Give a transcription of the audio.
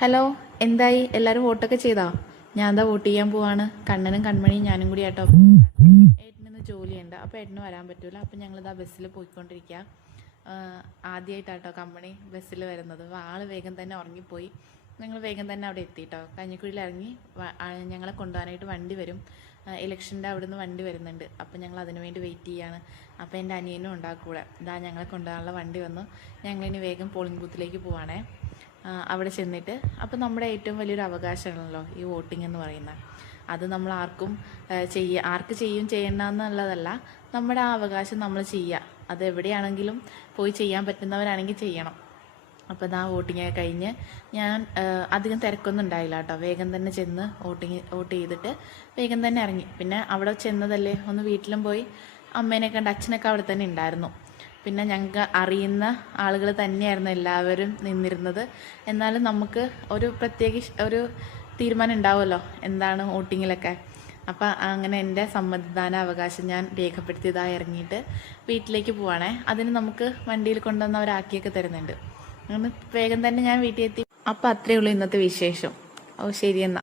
Hello, എന്തായി? എല്ലാവരും വോട്ടൊക്കെ ചെയ്താ? ഞാൻ എന്താ വോട്ട് ചെയ്യാൻ പോവാണ്. കണ്ണനും കൺമണിയും ഞാനും കൂടി ആട്ടോ. ഏട്ടനിന്ന് ജോലിയുണ്ട്, അപ്പോൾ ഏട്ടന് വരാൻ പറ്റൂല. അപ്പം ഞങ്ങളിതാ ബസ്സിൽ പോയിക്കൊണ്ടിരിക്കുക. ആദ്യമായിട്ടാട്ടോ കമ്പനി ബസ്സിൽ വരുന്നത്. ആൾ വേഗം തന്നെ ഉറങ്ങിപ്പോയി. ഞങ്ങൾ വേഗം തന്നെ അവിടെ എത്തിയിട്ടോ. കഞ്ഞിക്കുഴിയിൽ ഇറങ്ങി ഞങ്ങളെ കൊണ്ടുപോകാനായിട്ട് വണ്ടി വരും. ഇലക്ഷൻ്റെ അവിടെ നിന്ന് വണ്ടി വരുന്നുണ്ട്. അപ്പം ഞങ്ങൾ അതിനു വേണ്ടി വെയിറ്റ് ചെയ്യാണ്. അപ്പോൾ എൻ്റെ അനിയനും ഉണ്ടാകും കൂടെ. ഇതാ ഞങ്ങളെ കൊണ്ടുപോകാനുള്ള വണ്ടി വന്നു. ഞങ്ങളിനി വേഗം പോളിംഗ് ബൂത്തിലേക്ക് പോവാണേ. അവിടെ ചെന്നിട്ട് അപ്പം നമ്മുടെ ഏറ്റവും വലിയൊരു അവകാശമാണല്ലോ ഈ വോട്ടിംഗ് എന്ന് പറയുന്നത്. അത് നമ്മൾ ആർക്ക് ചെയ്യണമെന്നുള്ളതല്ല, നമ്മുടെ ആ അവകാശം നമ്മൾ ചെയ്യുക. അത് എവിടെയാണെങ്കിലും പോയി ചെയ്യാൻ പറ്റുന്നവരാണെങ്കിൽ ചെയ്യണം. അപ്പോൾ ഇതാ വോട്ടിങ്ങൊക്കെ കഴിഞ്ഞ് ഞാൻ അധികം തിരക്കൊന്നും ഉണ്ടായില്ല കേട്ടോ. വേഗം തന്നെ ചെന്ന് വോട്ട് ചെയ്തിട്ട് വേഗം തന്നെ ഇറങ്ങി. പിന്നെ അവിടെ ചെന്നതല്ലേ, ഒന്ന് വീട്ടിലും പോയി അമ്മേനെ കണ്ട്. അച്ഛനൊക്കെ അവിടെ തന്നെ ഉണ്ടായിരുന്നു. പിന്നെ ഞങ്ങൾക്ക് അറിയുന്ന ആളുകൾ തന്നെയായിരുന്നു എല്ലാവരും നിന്നിരുന്നത്. എന്നാലും നമുക്ക് ഒരു ഒരു തീരുമാനം ഉണ്ടാവുമല്ലോ എന്താണ് വോട്ടിങ്ങിലൊക്കെ. അപ്പം അങ്ങനെ എൻ്റെ സമ്മതിദാന അവകാശം ഞാൻ രേഖപ്പെടുത്തിയതായി ഇറങ്ങിയിട്ട് വീട്ടിലേക്ക് പോവാണേ. അതിന് നമുക്ക് വണ്ടിയിൽ കൊണ്ടുവന്നവരാക്കിയൊക്കെ തരുന്നുണ്ട്. അങ്ങനെ വേഗം തന്നെ ഞാൻ വീട്ടിൽ എത്തി. അപ്പം അത്രയേ ഉള്ളൂ ഇന്നത്തെ വിശേഷം. ഓ, ശരി എന്നാൽ.